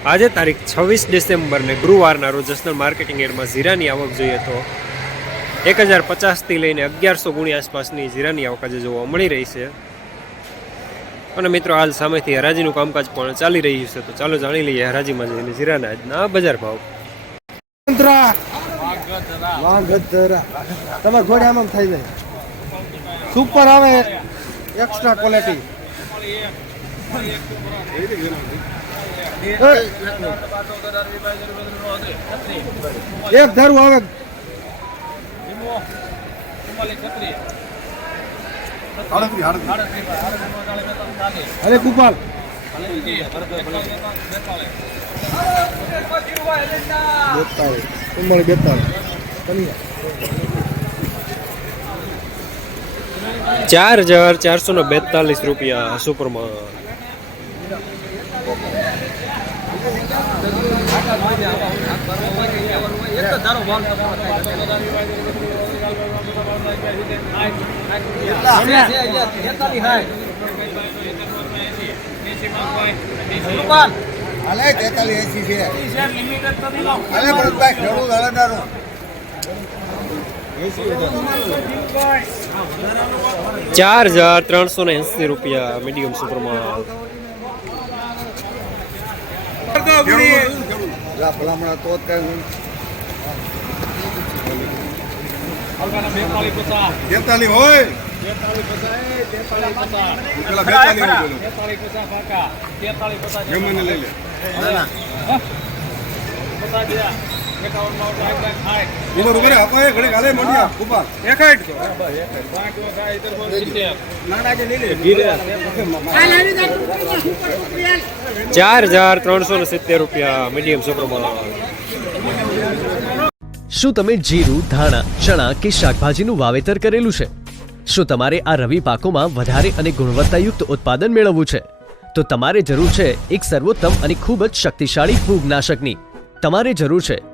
આજે તારીખ છવ્વીસ ડિસેમ્બરને ગુરુવારના રોજ જસનલ માર્કેટિંગ એડમાં જીરાની આવક જોઈએ તો એક હજાર પચાસથી લઈને અગિયારસો ગુણી આસપાસની જીરાની આવક આજે જોવા મળી રહી છે. અને મિત્રો, હાલ સામેથી હરાજીનું કામકાજ પણ ચાલી રહ્યું છે, તો ચાલો જાણી લઈએ હરાજીમાં જઈને જીરાના આજના બજાર ભાવ. તમે ઘોડે આમ થઈ જાય સુપર આવે. એક્સ્ટ્રા ક્વોલિટી એક ધારું આવે. અરે કુપાલ બેતાળીસ. કુંભળ બેતાળીસ ચાર હજાર ચારસો ને બેતાલીસ રૂપિયા સુપરમાં હાલે તેતાલીસ એસી છે. હાલે ભરતભાઈ ખેડૂત હલનારો ચાર હજાર ત્રણસો ને એંસી રૂપિયા મીડિયમ સુપરમાં લા ભલામણા તો જ કઈ હું. હોય. બેતાલીસ ગમે લઈ લે. ઉભર ઉભર અપાય ઘડી ગાલે મંડિયા કુપાલ એકાઈટ ચાર હજાર ત્રણસો ને સિત્તેર રૂપિયા મીડિયમ સુપરમાં શું તમે જીરું ધાણા ચણા કે શાકભાજીનું વાવેતર કરેલું છે? શું તમારે આ રવિ પાકોમાં વધારે અને ગુણવત્તાયુક્ત ઉત્પાદન મેળવવું છે? તો તમારે જરૂર છે એક સર્વોત્તમ અને ખૂબ જ શક્તિશાળી ફૂગનાશકની. તમારે જરૂર છે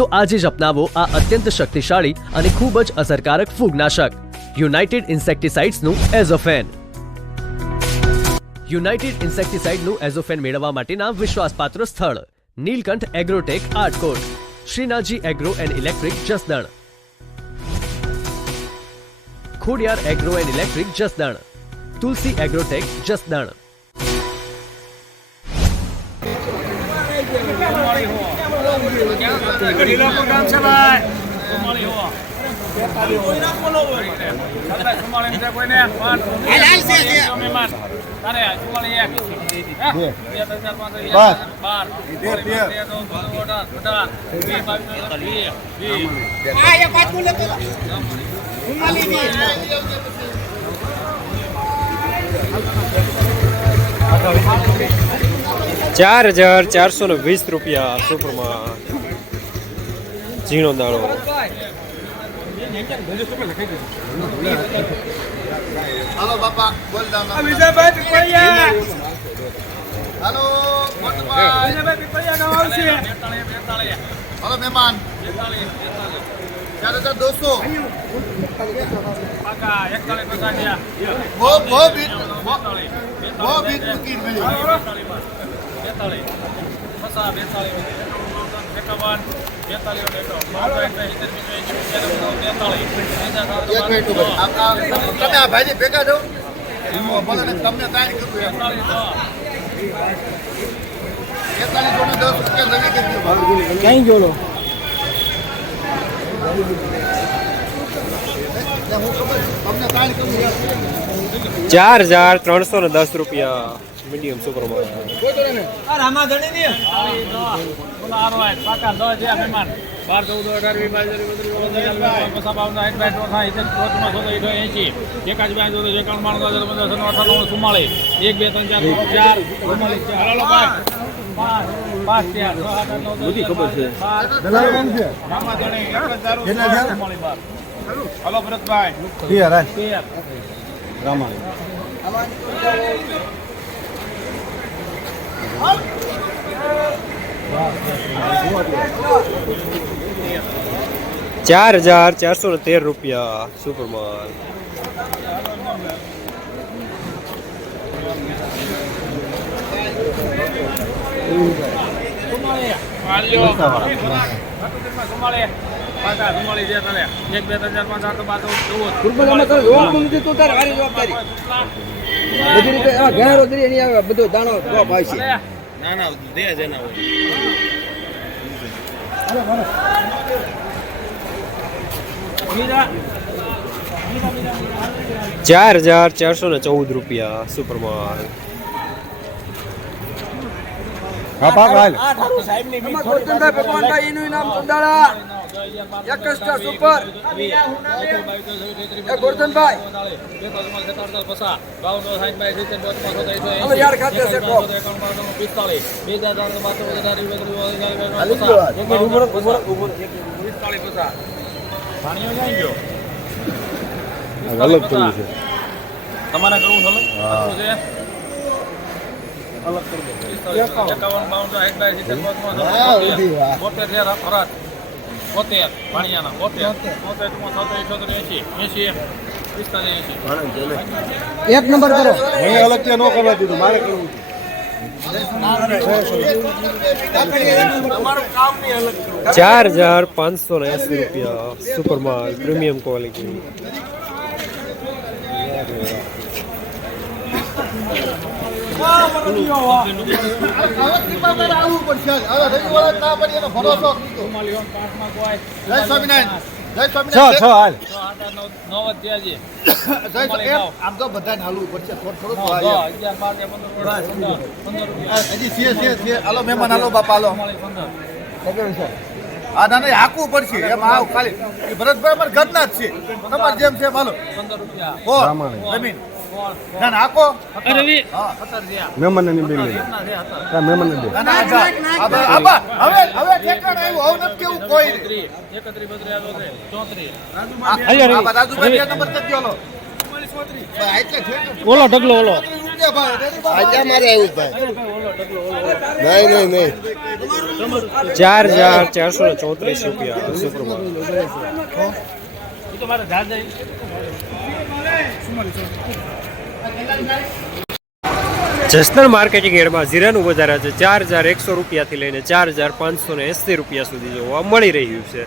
તો આજે જ અપનાવો આ અત્યંત શક્તિશાળી અને ખૂબ જ અસરકારક ફૂગનાશક યુનાઇટેડ ઇન્સેક્ટિસાઇડ્સનું એઝોફેન યુનાઇટેડ ઇન્સેક્ટિસાઇડનું એઝોફેન મેળવવા માટેના વિશ્વાસપાત્ર સ્થળ, Nilkanth Agrotech Atkot Shrinathji Agro and Electric Jasdan. Khodiyar Agro and Electric Jasdan, Tulsi Agrotech Jasdan. ચાર હજાર ચારસો ને વીસ રૂપિયા સુપરમાં ઝીણો દાણો. હાલો બાપા બોલ હાલો હાલો મહેમાન. ચાર હજાર દોસ્તો બહુ બહુ બીટ બહુ બીટ મૂકી મળી એક મિનિટ ઊભો. આ- આ- તમે આ ભાઈ ભેગા થો તમને કાંઈ કીધી. ક્યાંય જોડો ચાર હજાર ત્રણસો ને દસ રૂપિયા મીડિયમ સુપર બાર ચૌદ અઢાર વીસ બાર ચાલીસ પચાસ એક બાસઠ ત્રણ સાઠ સિત્તેર ચોત્રીસ ચોત્રીસ ઈઠો એંશી એકાદ બે ચોત્રીસ એકાવન બાણું ત્રણ પંદર સત્તર અઠાવન એક બે ત્રણ ચાર ચાર ચાર છ દસ ખબર છે એક જ થયા? હાલો ભરતભાઈ ક્લિયર હાલ તેર રામા ચાર હજાર ચારસો ને તેર રૂપિયા સુપર માલ પાલ્યો ચુમ્માળીસ પાકા ચુમ્માળીસ જે તને એક બે ત્રણ ચાર પાંચ આઠ નવ, બાર ચૌદ ચૌદ બધી રીતે ઘણા રોજ નહીં આવે બધો દાણો ટોપ આવે છે ના ના દે જેના હોય. ચાર હજાર ચારસો ને ચૌદ રૂપિયા સુપર માલ હા હાલ એમાં ગોરધનભાઈ ભગવાનભાઈ એનું નામ સુંદાળા એક જ સ્ટાર સુપર એ ગોરધનભાઈ અમે યાર ખાતે છે કોક. અલગ કરવું છે તમારે કરવું છે અલગ? કરવું એકાવન, બાવન, સાઠ, બાય સિત્તેર. બોતેર છે, ખરાટ. બોતેર, ભાણિયાના, બોતેર. બોતેર, ઇઠ્ઠોતેર, એંશી. એંશી, પિસ્તાલીસ, એંશી. એક નંબર કરો મને અલગ ત્યાં ન કરવા દીધું મારે કરવું ચાર હજાર પાંચસો ને એસી રૂપિયા સુપર માલ પ્રીમિયમ ક્વોલિટી છ, નવ, છે. ચુમ્માલીસ, આમ તો બધાને હાલવું પડશે થોડું થોડું. હજી છે છે છે હાલો મહેમાન હાલો બાપા હાલો ચુમ્માલીસ, પંદર. આ નાને હાકવું પડશે એમ આવ ખાલી ભરતભાઈ અમારા ઘરના જ છે તમારે જેમ છે હાલો પંદર રૂપિયા. જમીન સોળ, ના ના હાકો અરે, હા. સત્તર થયા. મહેમાનની કેટલા થયા? મહેમાન ના ના આબા આબા હવે હવે ઠેકાણ આવ્યું. હવે નથી કેવું કોઈ. એકત્રીસ, એકત્રીસ, બત્રીસ, આલો છે. ચોત્રીસ. આબા રાજુભાઈ નંબર કરી દો ઓલો ઢગલો ઓલો. નહીં નહીં નહીં. ચાર હજાર ચારસો ચોત્રીસ રૂપિયા. સુપર માલ એ જસનલ માર્કેટિંગ એરમાં જીરાનું બજાર આજે ચાર હજાર એકસો રૂપિયાથી લઈને ચાર હજાર પાંચસો ને એંસી રૂપિયા સુધી જોવા મળી રહ્યું છે.